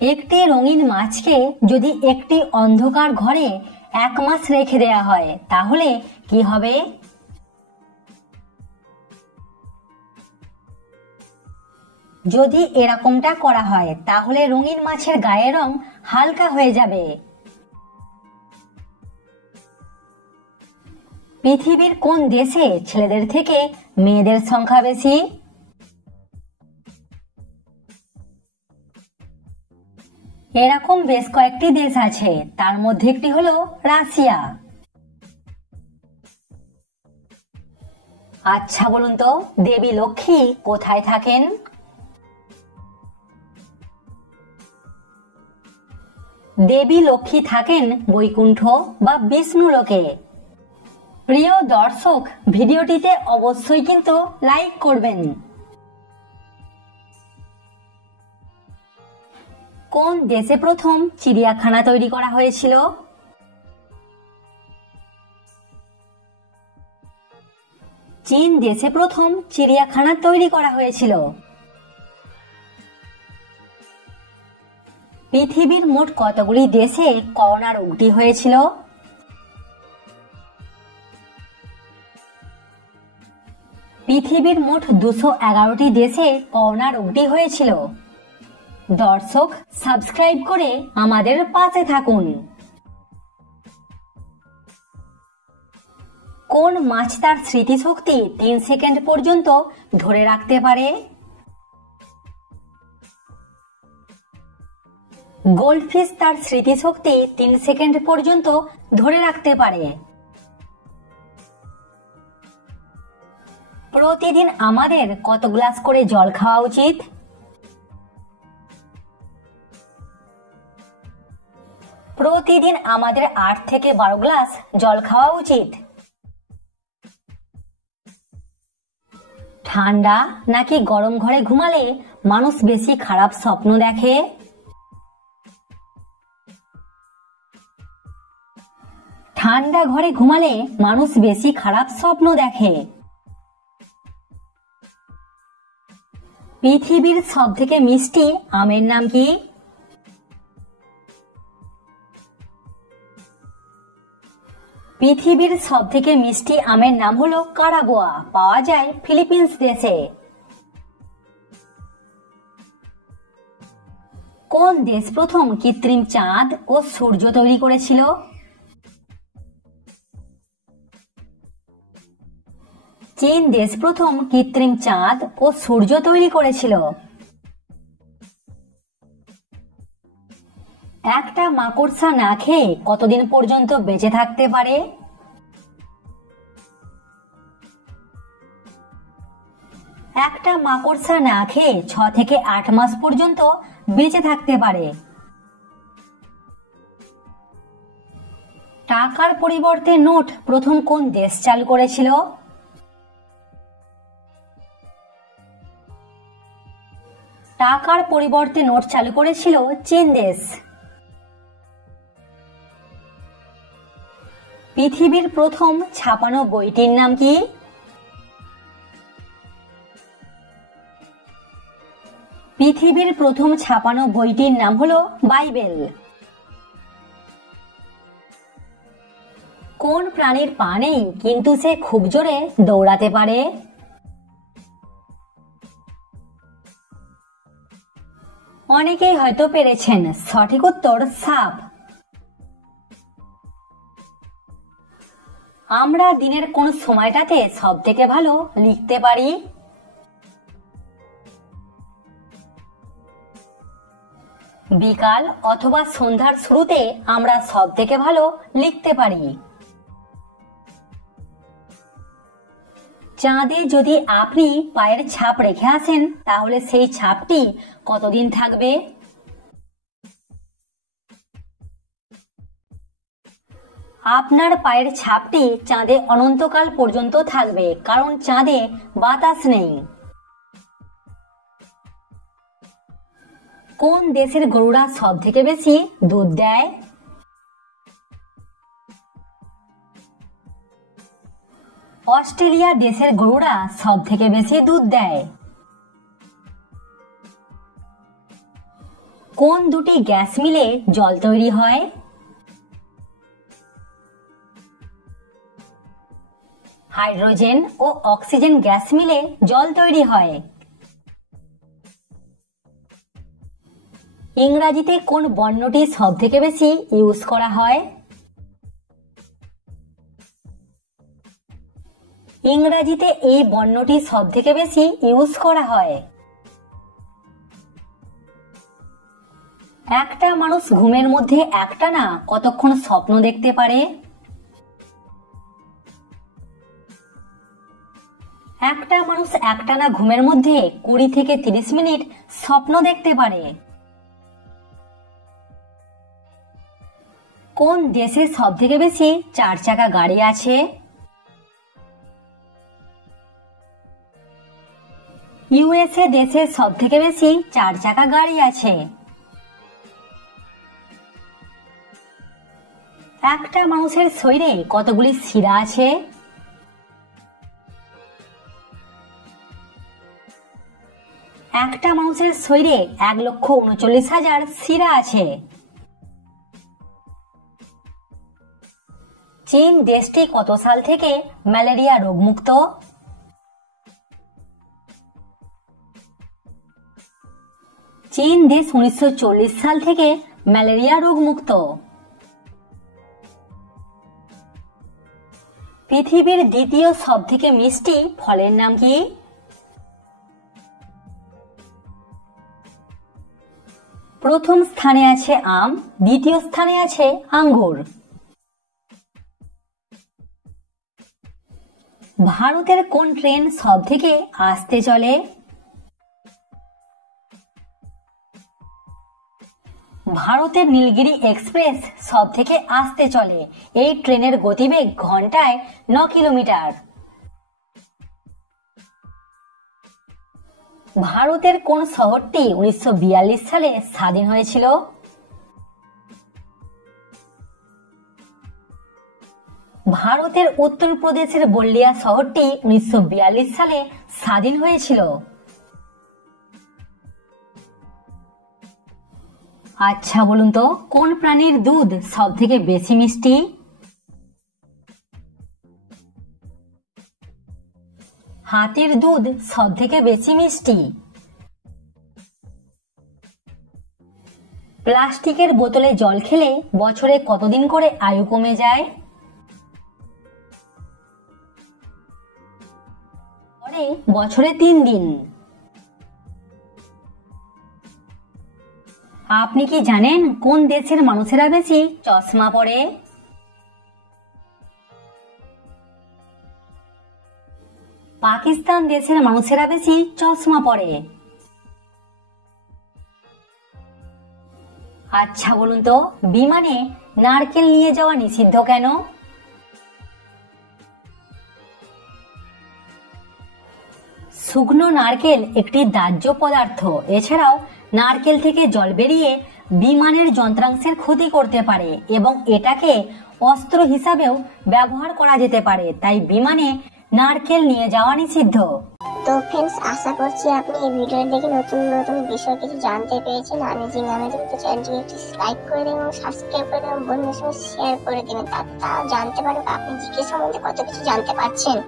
একটি রঙিন মাছকে যদি একটি অন্ধকার ঘরে 1 মাস রেখে দেয়া হয় তাহলে কি হবে? যদি এরকমটা করা হয় তাহলে রঙিন মাছের গায়ের রং হালকা হয়ে যাবে। পৃথিবীর কোন দেশে ছেলেদের থেকে মেয়েদের সংখ্যা বেশি? এরকম বেশ কয়েকটি দেশ আছে, তার মধ্যে একটি হলো রাশিয়া। আচ্ছা বলুন তো, দেবী লক্ষ্মী কোথায় থাকেন? দেবী লক্ষ্মী থাকেন বৈকুণ্ঠ বা বিষ্ণু লোকে। প্রিয় দর্শক, ভিডিওটিতে অবশ্যই কিন্তু লাইক করবেন। কোন দেশে প্রথম চিড়িয়াখানা তৈরি করা হয়েছিল? চীন দেশে প্রথম চিড়িয়াখানা তৈরি করা হয়েছিল। পৃথিবীর মোট কতগুলি দেশে করোনা রোগটি হয়েছিল? পৃথিবীর মোট 211টি দেশে করোনা রোগটি হয়েছিল। দর্শক, সাবস্ক্রাইব করে আমাদের পাশে থাকুন। কোন মাছ তার স্মৃতিশক্তি 3 সেকেন্ড পর্যন্ত ধরে রাখতে পারে? গোল্ডফিশ তার স্মৃতিশক্তি 3 সেকেন্ড পর্যন্ত ধরে রাখতে পারে। প্রতিদিন আমাদের কত গ্লাস করে জল খাওয়া উচিত? প্রতিদিন আমাদের 8 থেকে 12 গ্লাস জল খাওয়া উচিত। ঠান্ডা নাকি গরম ঘরে ঘুমালে মানুষ বেশি খারাপ স্বপ্ন দেখে? ঠান্ডা ঘরে ঘুমালে মানুষ বেশি খারাপ স্বপ্ন দেখে। পৃথিবীর সবথেকে মিষ্টি আমের নাম কি? পৃথিবীর সবথেকে মিষ্টি আমের নাম হলো কারাগুয়া, পাওয়া যায় ফিলিপিন্স দেশে। কোন দেশ প্রথম কৃত্রিম চাঁদ ও সূর্য তৈরি করেছিল? চীন দেশ প্রথম কৃত্রিম চাঁদ ও সূর্য তৈরি করেছিল। একটা মাকড়সা না খেয়ে কতদিন পর্যন্ত বেঁচে থাকতে পারে? একটা মাকড়সা না খেয়ে 6 থেকে 8 মাস পর্যন্ত বেঁচে থাকতে পারে। টাকার পরিবর্তে নোট প্রথম কোন দেশ চালু করেছিল? টাকার পরিবর্তে নোট চালু করেছিল চীন দেশ। পৃথিবীর প্রথম ছাপানো বইটির নাম কি? পৃথিবীর প্রথম ছাপানো বইটির নাম হলো বাইবেল। কোন প্রাণীর পা নেই কিন্তু সে খুব জোরে দৌড়াতে পারে? অনেকেই হয়তো পেরেছেন, সঠিক উত্তর সাপ। আমরা দিনের কোন সময়টাতে সব থেকে ভালো লিখতে পারি? বিকাল অথবা সন্ধ্যার শুরুতে আমরা সব থেকে ভালো লিখতে পারি। চাঁদে যদি আপনি পায়ের ছাপ রেখে আসেন তাহলে সেই ছাপটি কতদিন থাকবে? আপনার পায়ের ছাপটি চাঁদে অনন্তকাল পর্যন্ত থাকবে, কারণ চাঁদে বাতাস নেই। কোন দেশের গরুরা সব থেকে বেশি দুধ দেয়? অস্ট্রেলিয়া দেশের গরুরা সব থেকে বেশি দুধ দেয়। কোন দুটি গ্যাস মিলে জল তৈরি হয়? হাইড্রোজেন ও অক্সিজেন গ্যাস মিলে জল তৈরি হয়। ইংরাজিতে কোন বর্ণটি সবথেকে বেশি ইউজ করা হয়? ইংরাজিতে এই বর্ণটি সবথেকে বেশি ইউজ করা হয়। একটা মানুষ ঘুমের মধ্যে একটানা কতক্ষণ স্বপ্ন দেখতে পারে? একটা মানুষ একটানা ঘুমের মধ্যে 20 থেকে 30 মিনিট স্বপ্ন দেখতে পারে। কোন দেশে সবথেকে বেশি 4 চাকা গাড়ি আছে? ইউএসএ দেশে সবথেকে বেশি 4 চাকা গাড়ি আছে। একটা মানুষের শরীরে কতগুলি শিরা আছে? একটা মানুষের শরীরে 1,39,000 শিরা আছে। চীন দেশটি কত সাল থেকে ম্যালেরিয়া রোগমুক্ত? চীন দেশ 1940 সাল থেকে ম্যালেরিয়া রোগমুক্ত। পৃথিবীর দ্বিতীয় সবথেকে মিষ্টি ফলের নাম কি? প্রথম স্থানে আছে আম, দ্বিতীয় স্থানে আছে আঙ্গুর। ভারতের কোন ট্রেন সবথেকে আস্তে চলে? ভারতের নীলগিরি এক্সপ্রেস সবথেকে আস্তে চলে। এই ট্রেনের গতিবেগ ঘন্টায় 9 কিলোমিটার। ভারতের কোন শহরটি 1942 সালে স্বাধীন হয়েছিল? ভারতের উত্তরপ্রদেশের বল্লিয়া শহরটি 1942 সালে স্বাধীন হয়েছিল। আচ্ছা বলুন তো, কোন প্রাণীর দুধ সবথেকে বেশি মিষ্টি? হাতির দুধ সবথেকে বেশি মিষ্টি। প্লাস্টিকের বোতলে জল খেলে বছরে কতদিন করে আয়ু কমে যায়? বছরে 3 দিন। আপনি কি জানেন কোন দেশের মানুষেরা বেশি চশমা পরে? পাকিস্তান দেশের মানুষেরা বেশি চশমা পরে। আচ্ছা বলুন তো, বিমানে নারকেল নিয়ে যাওয়া নিষিদ্ধ কেন? শুকনো নারকেল একটি দাহ্য পদার্থ। এছাড়াও নারকেল থেকে জল বেরিয়ে বিমানের যন্ত্রাংশের ক্ষতি করতে পারে এবং এটাকে অস্ত্র হিসাবেও ব্যবহার করা যেতে পারে, তাই বিমানে নারকেল নিয়ে যাওয়া নিষিদ্ধ। তো फ्रेंड्स, আশা করছি আপনি এই ভিডিও দেখে নতুন নতুন বিষয় কিছু জানতে পেরেছেন। আমেজিং তো চ্যানেলটিকে একটু লাইক করে দেবেন এবং সাবস্ক্রাইব করে দেবেন, বন্ধুদের সঙ্গে শেয়ার করে দেবেন, তারা জানতে পারবে আপনি জিকে সম্বন্ধে কত কিছু জানতে পারছেন।